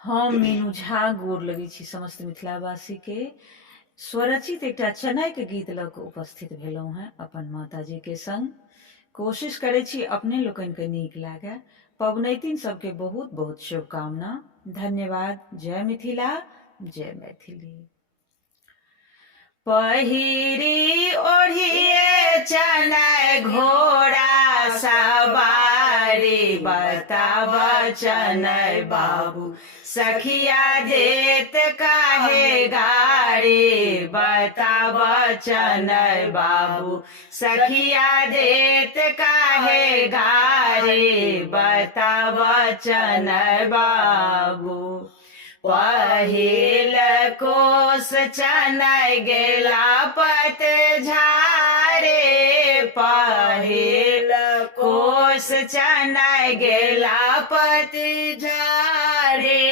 हम मीनू झा गोर लगै छी समस्त मिथिलावासी के स्वरचित एकटा चनय के गीत लऽ कऽ उपस्थित भेलहुँ हैं अपन माताजी के संग। कोशिश करै छी अपने लोकनि के नीक लागे। पबनैतिन सबके बहुत बहुत शुभकामना। धन्यवाद। जय मिथिला, जय मैथिली। पहिरी ओढ़िए चनय घोड़ा सवारी, बताब चनय बाबू सखिया देत काहे गाड़ी, बताब चनय बाबू सखिया देत काहे गाड़ी, बताब चनय बाबू। पहिल कोस चनय गेला पत झारे, पहिल कोस चनय गेला पत झारे,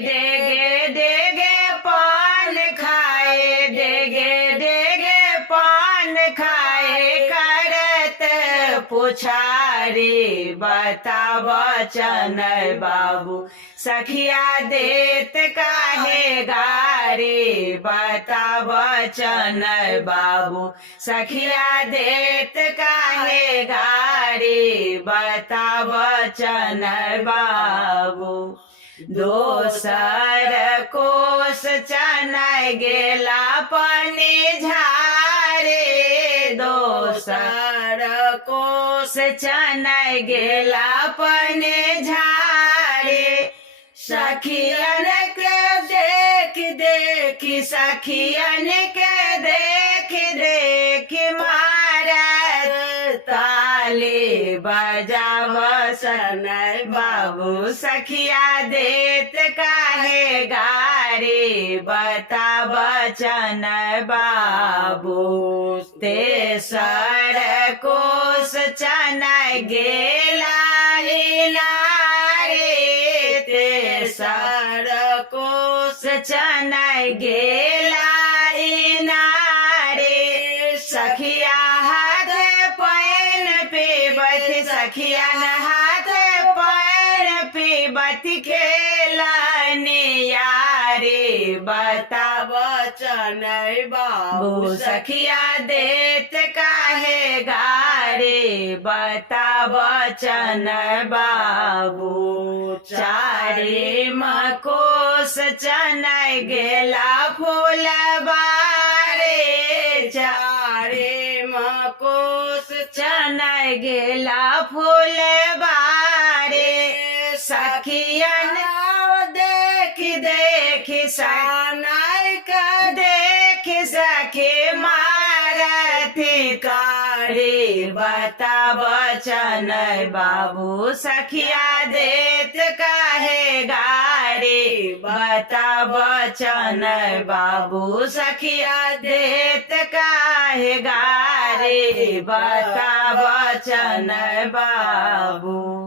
डेगे डेगे पान खाए, डेगे डेगे पान खाए करत पुछारी, बताब चनय बाबू सखिया देत काहे गारी, बताब चनय बाबू सखिया देत काहे गारी, बताब चनय बाबू। दोसर कोस चनय गेला पनी झारे, दोसर कोस चनय गेला पनी झारे, सखियन के देख देख, सखियन के देख देख मारत ताली, बजाब चनय बाबू सखिया देत काहे गारी, बताब चनय बाबू। तेसर कोस चनय गेला इनारे, तेसर कोस चनय गेला इनारे, सखिया हाथ पैन पीबत, सखिया हाथ पैन पीबत खेलनी यारी, बताब चनय बाबू सखिया देत काहे गारी, बताब चनय बाबू। चारिम कोस चनय गेला फूलबारे, चारिम कोस चनय गेला फूलबारे, सखियन देख देख सनय का देख सखी मारती कारी, बताब चनय बाबू सखिया देत काहे गारी, बताब चनय बाबू सखिया देत काहे गारी, बताब चनय बाबू।